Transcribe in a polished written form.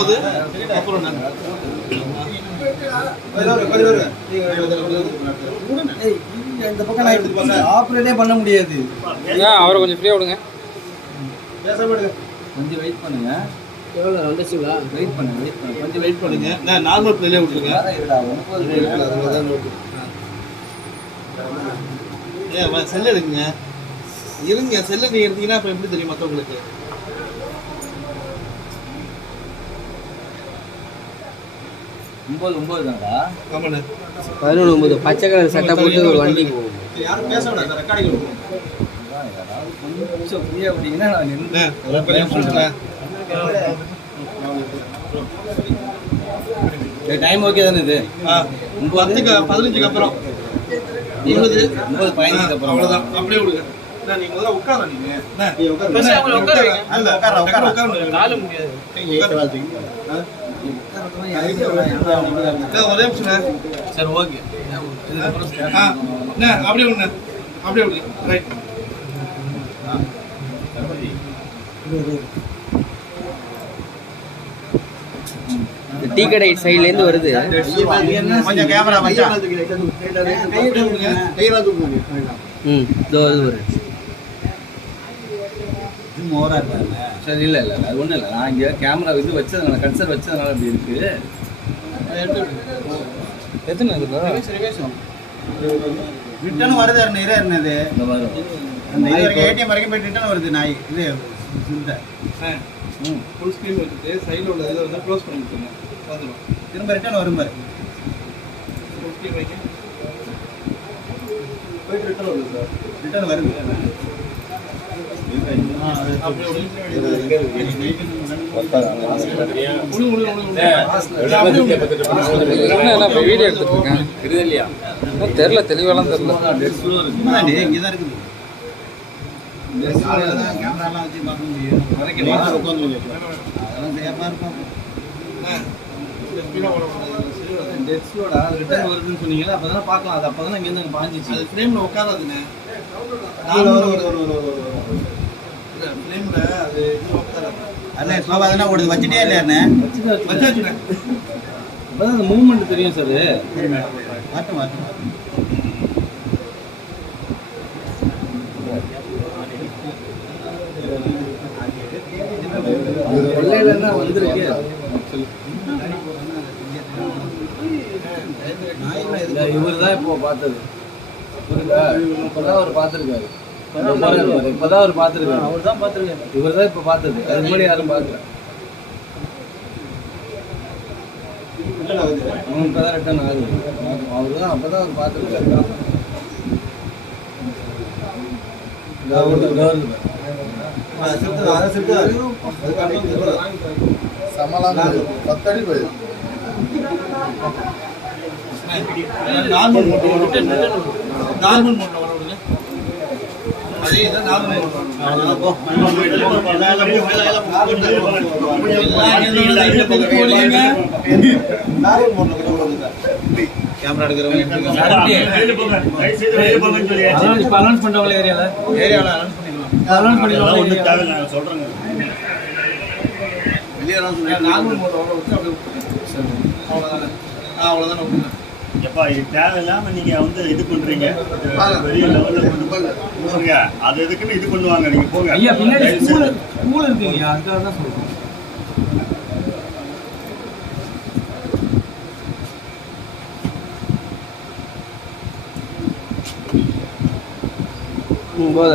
9 அப்புறம் இந்த பக்கம் ஆப்ரேட்டே பண்ண முடியாது. அவரை கொஞ்சம் ஃப்ரீயாக விடுங்க. கொஞ்சம் வெயிட் பண்ணுங்க. எவ்வளோ வந்துச்சுங்களா? வெயிட் பண்ணுங்க கொஞ்சம் வெயிட் பண்ணுங்க. நான் நார்மல் பிளேலே விட்டுருங்க. செல் எடுங்க இருங்க. செல்லை நீங்க எடுத்தீங்கன்னா அப்ப எப்படி தெரியும் மற்றவங்களுக்கு? தானடா? ஆமாண்ணே. 11 பச்சை கலர் சட்டை போட்டு ஒரு வண்டி போகும். யாரும் பேச விடாது. ரெக்கார்டிங் கொஞ்சம் ஃப்ரீயா அப்படின்னா நான் டைம் ஓகே தானே இது? 10:15 அப்புறம் 9:15 அப்புறம் அவ்வளவுதான். அப்படியே விடுங்க. நீங்க முதல்ல உட்கார. நீங்க ஒரே நிமிஷம். சரி ஓகே. அப்படியே விடுங்க. அப்படியே விடுங்க. ரைட். டீ கடை சைட்லேருந்து வருது. கொஞ்சம் கேமரா மச்சான். இதோ இது வருது. மோரா இருக்காங்க. சரி இல்லை அது ஒன்றும் இல்லை. நான் இங்கே கேமரா இது வச்சதுனால கன்சர் வச்சதுனால அப்படி இருக்கு. எத்தனை ரிட்டர்ன் வருது. நிறைய இருந்தது அந்த ஏடிஎம் வரைக்கும் போய் ரிட்டர்ன் வருது. நாய் இது ஃபுல் ஸ்க்ரீன் வச்சுட்டு சைடில் உள்ள இதை வந்து க்ளோஸ் பண்ணி விட்டுருங்க. வந்துடும். திரும்ப ரிட்டர்ன் வரும் பாரு. ஃபுல் ஸ்க்ரீன் வைக்க போயிட்டு ரிட்டர்ன் வருது சார். ரிட்டர்ன் வருது. வீடியோ எடுத்துட்டு இருக்கேன். தெரியல, தெளிவெல்லாம் தெரியல. இங்கதான் இருக்குது. கேமராலாம் வச்சு பார்க்க முடியும். அதெல்லாம் சேஃபாக இருக்கும். டெஸ்லோட ரிட்டர்ன் வருதுன்னு சொன்னீங்களா? அப்போ தானே பார்க்கலாம். அது அப்போ தானே இங்கேருந்து பாஞ்சிச்சு. அது ஃப்ரேமில் உட்காராதுண்ணே. ஃப்ரேமில் அது உட்காராது. அண்ணே ஸ்லோவாக தானே ஓடுது. வச்சுட்டே இல்லையாண்ணே? வச்சாச்சுண்ணே. அப்போ தான் அந்த மூவ்மெண்ட் தெரியும் சார். மாட்டும் கொள்ளையில வந்துருக்கு. இவர் தான் இப்போ பார்த்தது. இப்போதான் அவர் பார்த்துருக்காரு. இப்போதான் அவர் பார்த்துருக்காரு. அவர் தான் பார்த்துருக்காரு. இவர் தான் இப்போ பார்த்தது. அதுக்கு முன்னாடி யாரும் பார்க்கல. இப்போதான் ரிட்டர்ன் ஆகுது. அவர் தான் அப்போ தான் அவர் பார்த்துருக்காரு. பத்தடி போய் நார்மல் மோட்ல விடுங்க. அதே இதான் நார்மல் கேமரா எடுக்கிறவங்க அனௌன்ஸ் பண்றவங்க ஏரியாவில் அனௌன்ஸ் பண்ணிக்கலாம். சொல்றேங்க. அவ்வளோதான். எப்பா இது தேவையில்லாம நீங்க வந்து இது பண்றீங்க. பெரிய லெவல்ல கொண்டு போங்க. அது எதுக்குன்னு இது பண்ணுவாங்க. நீங்க போங்க. ஐயா பின்னாடி ஸ்கூல் இருக்குங்க. அதுக்காக தான் சொல்றேன். போத